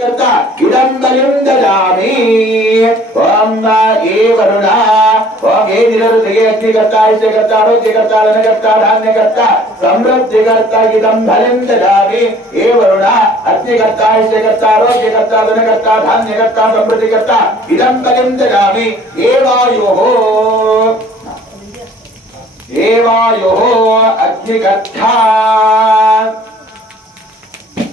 इदं बलिं ददामि ओम ए वरुणा ओम ए निरृतये अग्निकर्ता ऐश्वर्यकर्ता आरोग्यकर्ता धनकर्ता धान्यकर्ता समृद्धिकर्ता इदं बलिं ददामि ए वरुणा अग्निकर्ता ऐश्वर्यकर्ता आरोग्यकर्ता धनकर्ता धान्यकर्ता समृद्धिकर्ता इदं बलिं ददामि ए वायोः अग्निकर्ता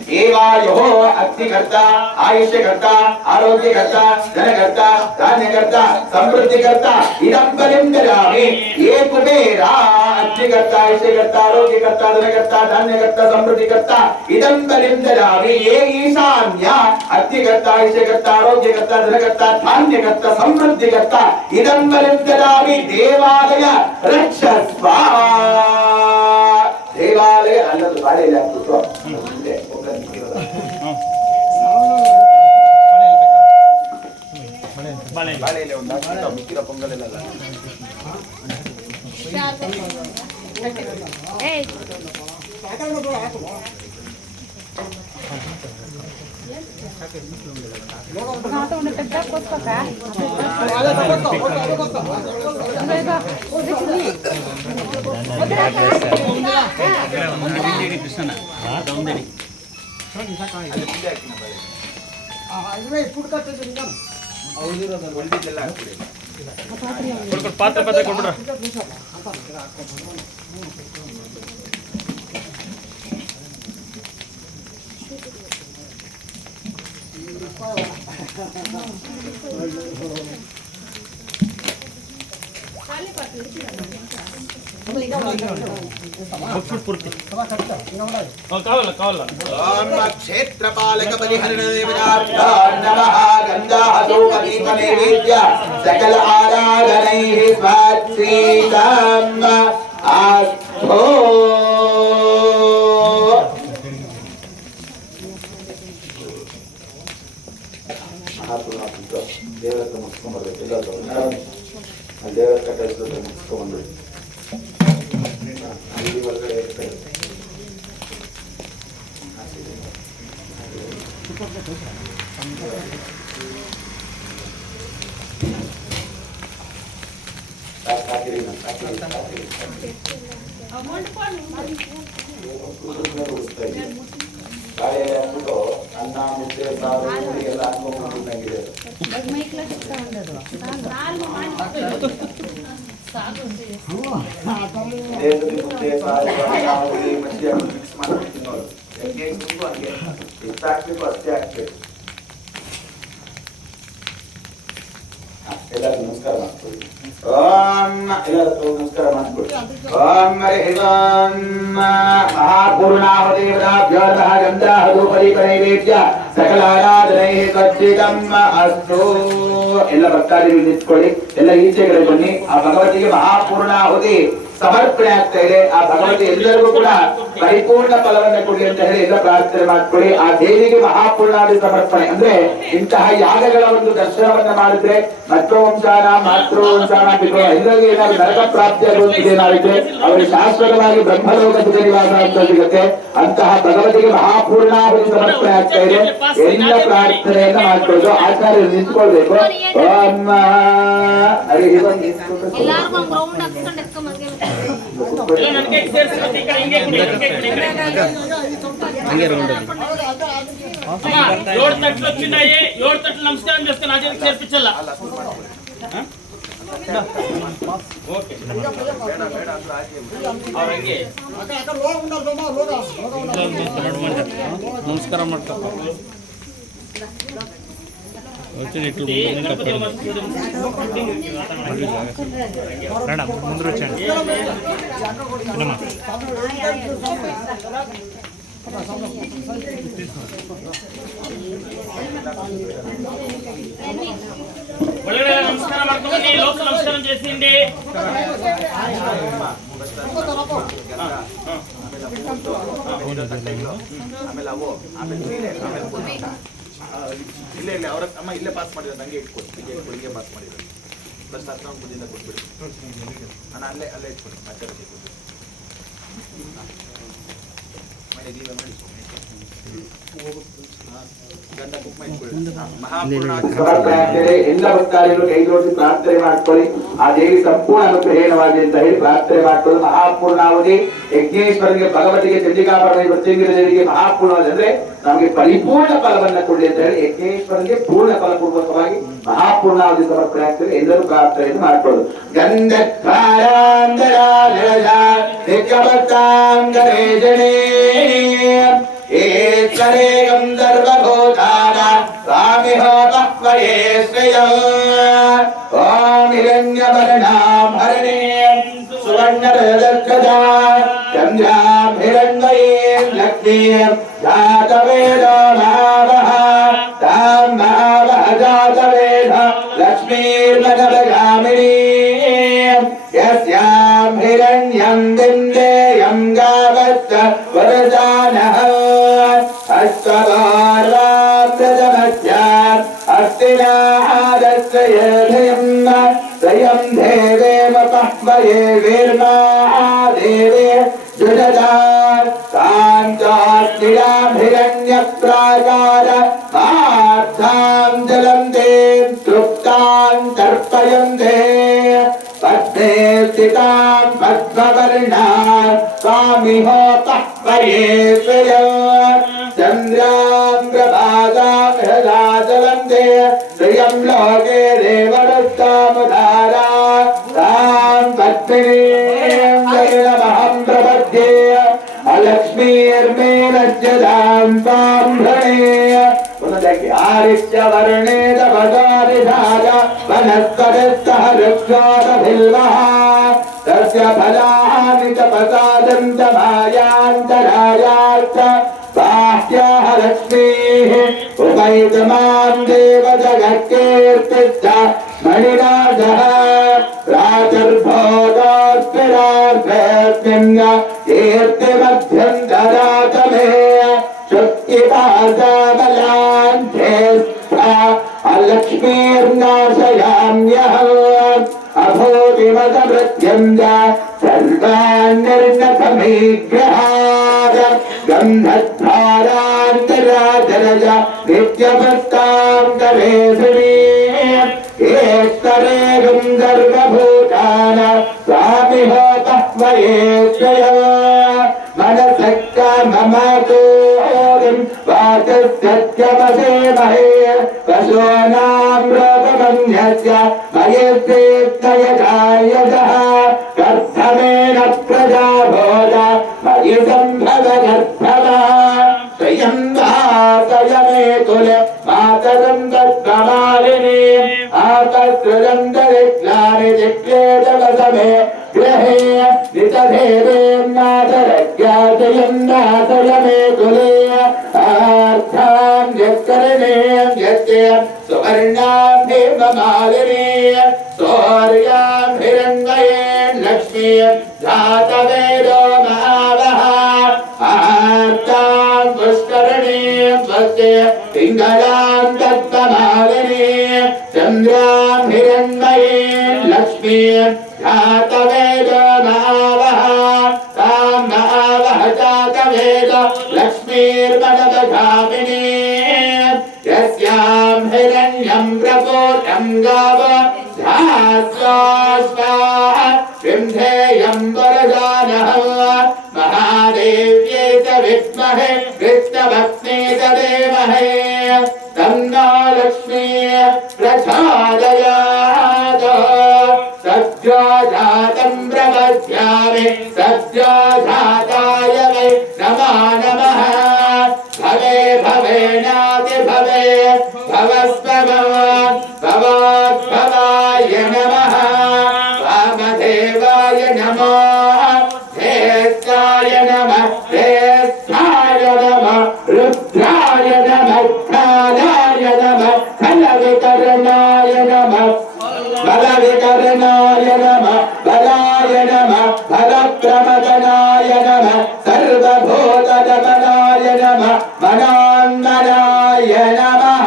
एवायोः अग्निकर्ता आयुष्यकर्ता आरोग्यकर्ता धनकर्ता धान्यकर्ता समृद्धिकर्ता इदं बलिं ददामि ये कुबेरा अग्निकर्ता आयुष्यकर्ता आरोग्यकर्ता धनकर्ता धान्यकर्ता समृद्धिकर्ता इदं बलिं ददामि ये ईशान्य अग्निकर्ता आयुष्यकर्ता आरोग्यकर्ता धनकर्ता धान्यकर्ता समृद्धिकर्ता इदं बलिं ददामि देवालय रक्षस्व देवालय अल्लद बाಳೆಲೆ ಹಾಕ್ಬಿಟ್ಟು ಬಾಳೆಲೆ ಒಂದು ಹಾಕ್ಬಿಟ್ಟು ಮಿಕ್ಕಿರೋ ಪೊಂಗಲೆಲ್ಲ ಏಯ್ ಪಾತ್ರ ಪಾತ್ರ ಕೊಡ್ಬಿಡ್ರ क्षेत्रपालक बलिहरण देवताभ्यो नमः गन्धाः धूपदीप नैवेद्य सकल आराधनैः स्वात्सीतम् अस्तु ದೇವರ ಮುಗಿಸ್ಕೊಂಡ್ಬರ್ಬೇಕು ದೇವರ ಕಟ್ಟಡ ಮುಗಿಸ್ಕೊಂಡ್ಬಂದ್ಬಿಡಿ ಅಲ್ಲಿ ಒಳಗಡೆ ಇರ್ತಾರೆ ಬಾಳೆ ಹಾಕ್ಬಿಟ್ಟು ಅನ್ನ ಮುದ್ದೆ ಸಾರು ಎಲ್ಲ ಹಾಕೊಂಡ್ಬಂದಂಗಿದೆ ಮುದ್ದೆ ಸಾರು ಮಜ್ಜಿಗೆ ಮಿಕ್ಸ್ ಮಾಡ್ಬಿಟ್ಟು ತಿನ್ನೋದು ಹೆಂಗೆ ಹಂಗೆ ಎಷ್ಟು ಹಾಕ್ಬೇಕು ಅಷ್ಟೇ ಹಾಕ್ಬೇಕು ಎಲ್ಲರಿಗೂ ನಮಸ್ಕಾರ ಮಾಡ್ಕೊಳ್ಳಿ ಓಂ ಎಲ್ಲರಿಗೂ ನಮಸ್ಕಾರ ಮಾಡ್ಕೊಳ್ಳಿ ಓಂ ಹರಿ ಓಂ ಮಹಾಪೂರ್ಣಾಹುತಿಭ್ಯೋ ನಮಃ ಗಂಧಾಃ ಧೂಪದೀಪ ನೈವೇದ್ಯ ಸಕಲಾರಾಧನೈಃ ಸಜ್ಜಿತಂ ಅಸ್ತು ಎಲ್ಲ ಭಕ್ತಾದಿಗಳು ನಿಂತ್ಕೊಳ್ಳಿ ಎಲ್ಲ ಈಚೆಗಡೆ ಬನ್ನಿ ಆ ಭಗವತಿಗೆ ಮಹಾಪೂರ್ಣಾಹುತಿ ಸಮರ್ಪಣೆ ಆಗ್ತಾ ಇದೆ ಆ ಭಗವತಿ ಎಲ್ಲರಿಗೂ ಕೂಡ ಪರಿಪೂರ್ಣ ಫಲವನ್ನ ಕೊಡಿ ಅಂತ ಹೇಳಿ ಎಲ್ಲ ಪ್ರಾರ್ಥನೆ ಮಾಡ್ಕೊಳ್ಳಿ ಆ ದೇವಿಗೆ ಮಹಾಪೂರ್ಣಾದಿ ಸಮರ್ಪಣೆ ಅಂದ್ರೆ ಇಂತಹ ಯಾಗಗಳ ಒಂದು ದರ್ಶನವನ್ನ ಮಾಡಿದ್ರೆ ಮತ್ವಂಶಾನ ಮಾತೃವಂಶಾನ ಎಲ್ಲರಿಗೂ ಏನಾದ್ರು ನರಕ ಪ್ರಾಪ್ತಿ ಆಗುವಂಥದ್ದು ಏನಾಗುತ್ತೆ ಅವರಿಗೆ ಶಾಶ್ವತವಾಗಿ ಬ್ರಹ್ಮಲೋಕ ಸುಖ ನಿವಾಸ ಅಂತ ಸಿಗುತ್ತೆ ಅಂತಹ ಭಗವತಿಗೆ ಮಹಾಪೂರ್ಣಾಹುತಿ ಸಮರ್ಪಣೆ ಆಗ್ತಾ ಇದೆ ಎಲ್ಲ ಪ್ರಾರ್ಥನೆಯನ್ನ ಮಾಡ್ಕೊಳ್ಳೋದು ಆಚಾರ್ಯರು ನಿಂತ್ಕೊಳ್ಬೇಕು ಓಂ ಹರಿ ಓಂ నమస్కారం చేస్తాను అదే చేర్పించాల ನಮಸ್ಕಾರ ಮಾಡ್ತಾರೆ ముందు వచ్చాను ಒಳ್ಳೆ ನಮಸ್ಕಾರ ಮಾಡ್ಕೊಂಡು ಲೋಕ ನಮಸ್ಕಾರ చేసిండి ಆಮೇಲೆ ಅವು ಇಲ್ಲೇ ಇಲ್ಲ ಅವ್ರ ಅಮ್ಮ ಇಲ್ಲೇ ಪಾಸ್ ಮಾಡಿರೋದು ನಂಗೆ ಇಟ್ಕೊಡಿ ಪಾಸ್ ಮಾಡಿರೋದು ಪ್ಲಸ್ ಹತ್ರ ಬುದ್ಧಿಯಿಂದ ಕೊಟ್ಬಿಡಿ ನಾನು ಅಲ್ಲೇ ಇಟ್ಕೊಡಿ ಆಚಾರ್ಯ ಮಾಡಿ ಸಮರ್ಪಣೆ ಎಲ್ಲ ಭಕ್ತಾದಿಗಳು ಕೈ ಜೋಡಿಸಿ ಪ್ರಾರ್ಥನೆ ಮಾಡ್ಕೊಳ್ಳಿ. ಆ ದೇವಿ ಸಂಪೂರ್ಣ ಅನುಗ್ರಹೀಣವಾಗಲಿ ಅಂತ ಹೇಳಿ ಪ್ರಾರ್ಥನೆ ಮಾಡ್ಕೊಳ್ಳಿ. ಮಹಾಪೂರ್ಣಾವಧಿ ಯಜ್ಞೇಶ್ವರನಿಗೆ, ಭಗವತಿಗೆ, ಚಂಡಿಕಾಪರಮೇ, ವೃತ್ಯಂಗಿರಿ ದೇವಿಗೆ ಮಹಾಪೂರ್ಣವಾದಿ ಅಂದ್ರೆ ನಮಗೆ ಪರಿಪೂರ್ಣ ಫಲವನ್ನ ಕೊಡಲಿ ಅಂತ ಹೇಳಿ ಯಜ್ಞೇಶ್ವರನಿಗೆ ಪೂರ್ಣ ಫಲಪೂರ್ವಕವಾಗಿ ಮಹಾಪೂರ್ಣಾವಧಿ ಸಮರ್ಪಣೆ ಆಗ್ತದೆ. ಎಲ್ಲರೂ ಪ್ರಾರ್ಥನೆಯನ್ನು ಮಾಡ್ಕೊಳ್ಳೋದು. ಗಂಧತ್ವಾರಾಂಧರಾಜನೇ ಏಕರೇ ಗಂಧರ್ವಭೂತಾನ ಸ್ವಾಮಿಹ ಬಹ್ವಯೇ ಶ್ರೇಯಃ. ಓಂ ಹಿರಣ್ಯವರ್ಣಾಂ ಹರಿಣೀಂ ಸುವರ್ಣರಜತಜಾ ಚಂದ್ರಾಂ ಹಿರಣ್ಮಯೀಂ ಲಕ್ಷ್ಮೀಂ ಜಾತವೇದೋ ಮಹಾವಹ ತಾಂ ಮಹಾವಹ ಜಾತವೇದ ಲಕ್ಷ್ಮೀರ್ಮಗಭಗಾಮಿನೀ ಯಸ್ಯಾಂ ಹಿರಣ್ಯಂ ವಿಂದೇಯಂ ಗಾವಶ್ಚ ವರದಾನಃ ಅಷ್ಟವಾರಾಬ್ಧಮಸ್ಯಾತ್ ಅಸ್ತಿನಾಹಾರಸ್ಯಯಂ ಸ್ವಯಂ ದೇವೇವ ಪಹ್ವಯೇ ವೀರ್ಮಾದೇವೇ ಜುಡದಾ ಕಾಂಚಾಸ್ತಿರಾಂ ಹಿರಣ್ಯಪ್ರಾಕಾರ ಮಾರ್ಥಾಂ ಜಲಂತೆ ತೃಪ್ತಾಂ ತರ್ಪಯಂತೆ ಪದ್ಮೇ ಸ್ಥಿತಾಂ ಪದ್ಮವರ್ಣಾಂ ಸ್ವಾಮಿಹೋ ಪಹ್ವಯೇ ಶ್ರೇಯಃ. ಚಂದ್ರಾಂ ಪ್ರಭಾಗಾಂ ಹೃದಾಚಲಂತೆ ಶ್ರಿಯಂ ಲೋಕೆ ದೇವದತ್ತಾಮಧಾರಾ ತಾಂ ಪದ್ಮಿನೀಂ ವೈರಮಹಂ ಪ್ರಪದ್ಯೆ ಅಲಕ್ಷ್ಮೀರ್ಮೇನಜ್ಜದಾಂ ಪಾಂಭ್ರಣೇ. ಒಂದಕ್ಕೆ ಆರಿಷ್ಯ ವರ್ಣೇದ ಭಗಾರಿಧಾರ ವನಸ್ಪತಿಸ್ತಃ ವೃಕ್ಷೋದಭಿಲ್ವಃ ತಸ್ಯ ಫಲಾನಿ ತಪಸಾದಂತ ಮಾಯಾಂತರಾಯಾರ್ಥ ಬಾಹ್ಯಾಹ ಲಕ್ಷ್ಮೀಃ ಉಪೈತಮಾಂ ದೇವ ಜಗತ್ಕೀರ್ತಿಶ್ಚ ಮಣಿನಾಥಃ ರಾಜರ್ಭೋಗೋಸ್ಮಿರಾರ್ಧೇऽಸ್ಮಿನ್ನ ಕೀರ್ತಿಮಧ್ಯಂ ದದಾತ ಮೇ ಶಕ್ತಿಪಾಶಬಲಾಂಧೇ ಅಲಕ್ಷ್ಮೀರ್ನಾಶಯಾಮ್ಯಹಂ ಅಭೂತಿಮತಮೃತ್ಯಂಜ ಸರ್ವಾನ್ನಿರ್ನತಮೀಗ್ರಹಾದ ಗಂಧದ್ವಾರಾಂತರಾಜರಜ ನಿತ್ಯಭಕ್ತಾಂ ತವೇಧಿನಿ ಏಸ್ತರೇ ಗಂಧರ್ವಭೂತಾನ ಸ್ವಾಮಿಹ ಪಹ್ವಯೇ ಶ್ರೇಯಃ. ಮನಸಕ್ಕ ಮಮ ಕೋರಿಂ ವಾಚಸ್ಯತ್ಯಮಸೇಮಹೇ ಪಶೂನಾಂ ರೋಗಮನ್ಯಸ್ಯ ಮಯಸ್ಯೇತ್ತಯಜಾಯಜಃ ಕರ್ತಮೇನ ಪ್ರಜಾಭೋಜ ಮಯಿ ಸಂಭವ ಗರ್ಭವಃ ಸ್ವಯಂ ವಾತಯಮೇ ಕುಲ ಮಾತರಂ ತತ್ಕಮಾಲಿನಿ ಆಪಸೃಜಂ ದರಿಕ್ಲಾನಿ ದಿಕ್ಲೇದವಸಮೇ ಗೃಹೇ ನಿತಧೇವೇನ್ನಾಥರಜ್ಞಾತಯಂ ನಾಥಯಮೇ ಕುಲೇ ಆರ್ಥಾಂ ಯತ್ಕರಣೇಂ ಯತ್ಯ ಸುವರ್ಣಾಂ ಹೇಮಮಾಲಿನಿ ಸೌರ್ಯಾಂ ಹಿರಣ್ಮಯೇಂ ಲಕ್ಷ್ಮೀಂ ಜಾತವೇದೋ ಮಹಾವಹ ಆರ್ತಾಂ ಪುಷ್ಕರಣೀಂ ಸ್ವಸ್ಯ ಪಿಂಗಳಾಂ ತತ್ವಮಾಲಿನಿ ಚಂದ್ರಾಂ ಹಿರಣ್ಮಯೀಂ ಲಕ್ಷ್ಮೀಂ ಜಾತವೇದೋ ಮಹಾವಹ ತಾಂ ಮಹಾವಹ ಜಾತವೇದೋ ಲಕ್ಷ್ಮೀರ್ಮಗಭಗಾಮಿನೀ ಯಸ್ಯಾಂ ಹಿರಣ್ಯಂ ಪ್ರಪೂರ್ಣಂ ಗಾವ ಧಾಸ್ವಾಸ್ವಾಹ ವಿಂಧೇಯಂ ವರದಾನಃ ಮಹಾದೇವ್ಯೈ ಚ ವಿದ್ಮಹೇ ಕೃಷ್ಣಭಕ್ತೇ ಚ ಧೀಮಹಿ ತನ್ನೋ ಲಕ್ಷ್ಮೀ ಪ್ರಚೋದಯಾತ್. ಸದ್ಯೋ ಜಾತಂ ಪ್ರಪದ್ಯಾಮಿ ಸದ್ಯೋ ಜಾತಾಯ ವೈ ನಮೋ ನಮಃ. ಭವೆ ಭವೇನಾತಿ ಭವೆ ಭವಸ್ವಭವಾನ್ ಭವಾದ್ಭವಾಯ ನಮಃ. ವಾಮದೇವಾಯ ನಮೋ ಜ್ಯೇಷ್ಠಾಯ ನಮಃ ಜ್ಯೇಷ್ಠಾಯ ನಮಃ ರುದ್ರಾಯ ನಮಃ ಕಾಲಾಯ ನಮಃ ಫಲವಿತರಣಾಯ ನಮಃ ಬಲವಿತರಣಾಯ ನಮಃ ಬಲಾಯ ನಮಃ ಫಲಪ್ರಮದನಾಯ ನಮಃ ಸರ್ವಭೂತದಮನಾಯ ನಮಃ ಮನೋನ್ಮನಾಯ ನಮಃ.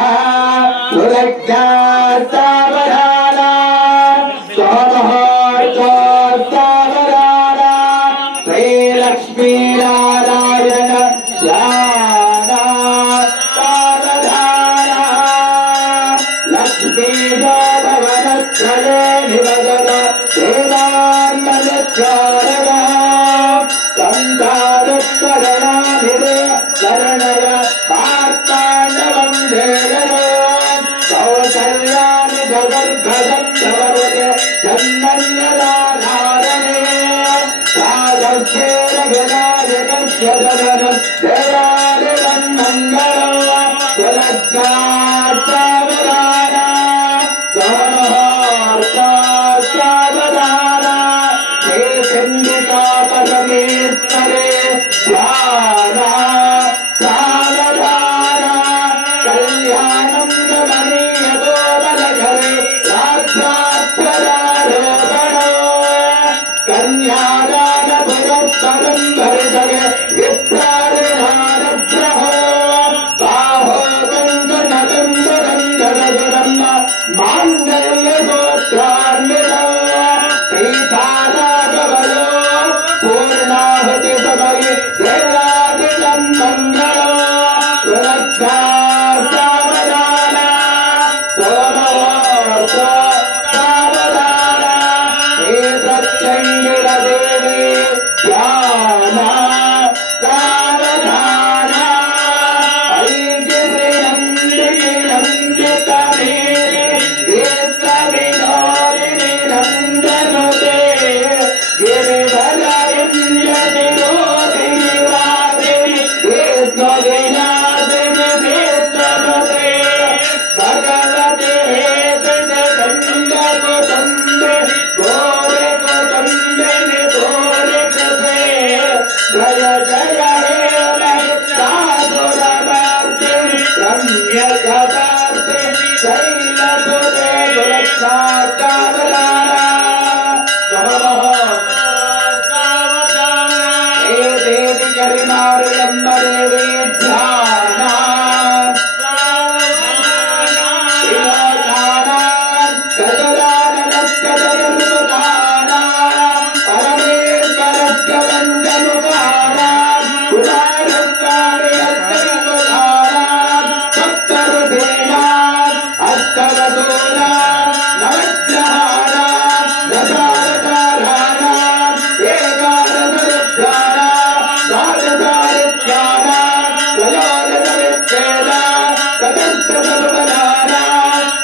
ಸುರಜ್ಞಾಸ್ತವಧಾನ ಸೋಮಹೋರ್ಚೋಸ್ತವಧಾನ ಶ್ರೀಲಕ್ಷ್ಮೀನಾರಾಯಣ ಧ್ಯಾನ ತಾರ जननं देवादिवं मंगलं सावधाना सावधाना हे चंडिका परमेश्वरे ध्याना सावधाना कल्याणं गमनीयतो बलधरे राज्याक्षरारोपणो कन्यादान पुरस्सरं भरतरे विप्रारिधानग्रहो बाहो गङ्गनगन्धरन्धरगुणं माङ्गल्यसूत्रान्वितो सीताराघवयो पूर्णाहुति समये देवादितं मङ्गलो सुरक्षा सावधाना सोमवासो सावधाना हे प्रत्यङ्गिरदेवी ध्याना सावधाना ऐगिरिनन्दिनि नन्दितमेरि विश्वविनोदिनि नन्दनुते गिरिवरयन्यतिरोधिनि वासिनि विष्णुविनाशिनि विष्णुनुते भगवते हेतुजगन्धकुटुम्बे घोरकुटुम्बिनि घोरकृते जय जय हे महिषासुरमर्दिनि रम्यकपर्दिनि शैलसुते गुरुसावधाना हे देवी करिमार्यम्ब देवी ध्याना विलोकाना गजराननस्कजगन्मुखाना परमेश्वरस्य वन्दमुखाना कुमारस्वामि अष्टमुखाना सप्तऋषीणा अष्टवसूना नवग्रहाणा दशावताराणा एकादशरुद्राणा द्वादशादित्याना त्रयोदशविच्छेदा चतुर्दशसुपदाना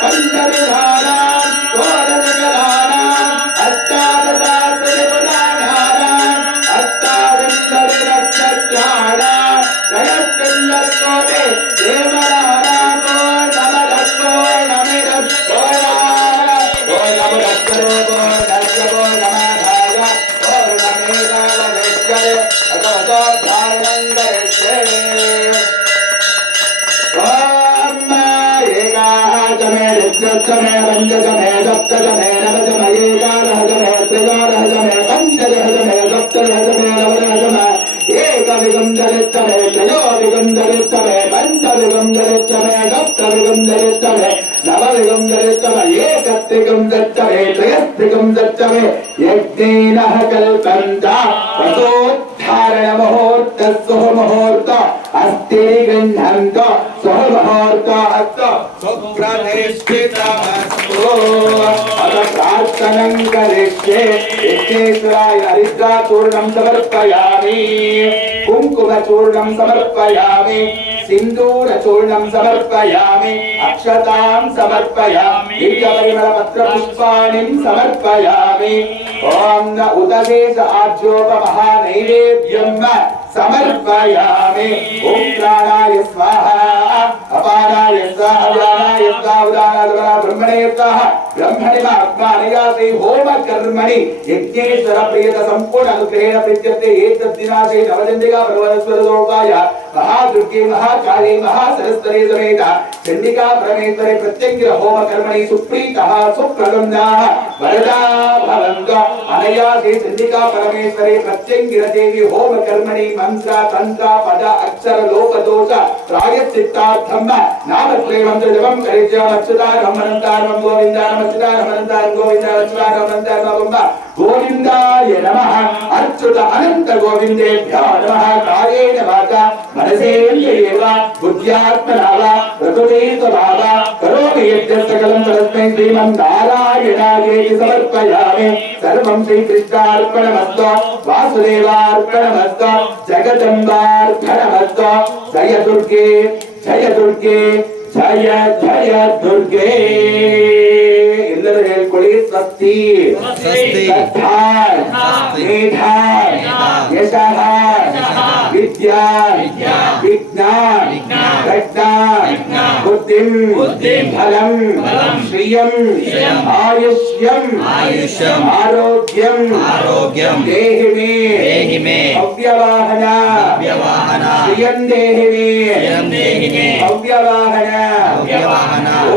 पञ्चविधाना षोडशकलाना अष्टादशास्त्रविपदानाना अष्टाविंशतिनक्षत्राणा त्रयस्मिल्लकोटे देवराणाको नमदत्तो नमिदत्तो नमो नमः पूर्णमेवावशिष्यते भगवतो धारणं करिष्ये ॐ एकाः च मे ऋग्रश्च मे पञ्चच मे सप्त च मे नव च मे एकादश च मे त्रियोदश च मे पञ्चदश च मे सप्तदश च मे नवदश च मे एकविगुञ्जलिश्च मे त्रयोविगुञ्जलिश्च मे पञ्चविगुञ्जलिश्च मे सप्तविगुञ्जलिश्च मे नवविगुञ्जलिश्च मे एकत्रिगुञ्जलिश्च मे त्रयस्त्रिगुञ्जलिश्च मे यज्ञेनः कल्पन्ता वसोद्धारणमुहूर्त सुमुहूर्त अस्ति गृह्णन्त सुमुहूर्त अस्त सुप्रतिष्ठितमस्तु अथ प्रार्थनं करिष्ये विघ्नेश्वराय हरिद्राचूर्णं समर्पयामि कुङ्कुमचूर्णं समर्पयामि सिन्दूरचूर्णं समर्पयामि अक्षतां समर्पयामि दिव्यपरिमलपत्रपुष्पाणिं समर्पयामि ॐ न उदकेश आज्योपमहानैवेद्यं समर्पयामि ॐ प्राणाय स्वाहा अपानाय स्वाहा व्यानाय स्वाहा उदानाय ब्रह्मणे स्वाहा ब्रह्मणि आत्मानयासे होम कर्मणि यज्ञेश्वर प्रियत संपूर्ण अनुग्रहेण प्रीत्यर्थे एतद्दिनाशे नवचण्डिका प्रवरस्वरूपाय महादुर्गे महाकाली महासरस्वती समेत चण्डिका परमेश्वरे प्रत्यङ्गिर होम कर्मणि सुप्रीतः सुप्रगन्धाः वरदा भवन्तु अनया से चण्डिका परमेश्वरे प्रत्यङ्गिर देवी होम कर्मणि मंत्र तंत्र पद अक्षर लोक दोष प्रायश्चित्तार्थं नामत्रयं जपं करिष्यामि अच्युतानम् अनन्तानम् गोविन्दानम् अच्युतानम् अनन्तानम् गोविन्दानम् अच्युतानम् अनन्तानम् गोविन्दाय नमः अच्युत अनंत गोविन्देभ्यो नमः कायेन वाचा मनसेन्द्रियेर्वा बुद्ध्यात्मना वा प्रकृते स्वभावा करोमि यज्ञस्य सकलं तस्मै श्रीमन्नारायणायेति समर्पयामि सर्वं श्रीकृष्णार्पणमस्तु वासुदेवार्पणमस्तु जगदम्बार्पणमस्तु जय दुर्गे जय दुर्गे जय जय दुर्गे ಎಲ್ಲರೂ ಹೇಳ್ಕೊಳ್ಳಿ ಸ್ವಸ್ತಿ ಸ್ವಸ್ತಿ ಮೇಧಾ ಯಶಃ विद्या विज्ञान बुद्धिं फलं श्रियं आयुष्यं आरोग्यं देहि मे अव्यवाहन श्रियं देहि मे अव्यवाहन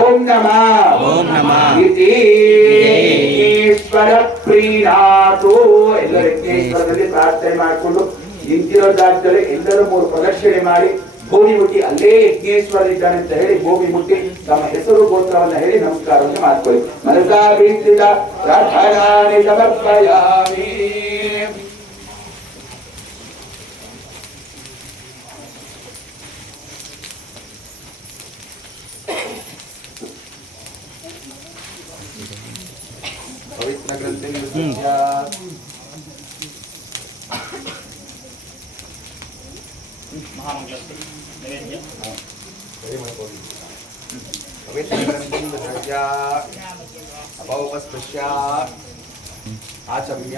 ओम नमः इति ಈಶ್ವರ ಪ್ರೀಣಾತು. ಎಲ್ಲರೂ ಯಜ್ಞೇಶ್ವರದಲ್ಲಿ ಪ್ರಾರ್ಥನೆ ಮಾಡಿಕೊಂಡು ನಿಂತಿರೋ ಜಾಗದಲ್ಲಿ ಎಲ್ಲರೂ 3 ಪ್ರದಕ್ಷಿಣೆ ಮಾಡಿ ಭೂಮಿ ಮುಟ್ಟಿ ಅಲ್ಲೇ ಯಜ್ಞೇಶ್ವರ ಇದ್ದಾನೆ ಅಂತ ಹೇಳಿ ಭೂಮಿ ಮುಟ್ಟಿ ತಮ್ಮ ಹೆಸರು ಗೋತ್ರವನ್ನ ಹೇಳಿ ನಮಸ್ಕಾರವನ್ನು ಮಾಡ್ಕೊಳ್ಳಿ. ಮನಸಾ ಭೀಷ್ಟಿತ ಪ್ರಾರ್ಥನಾನಿ ಸಮರ್ಪಯಾಮಿ. पवित्र ग्रंथ महामंगलस्ते नैवेद्य पवित्र ग्रंथ अपौपस्पृश्य आचम्य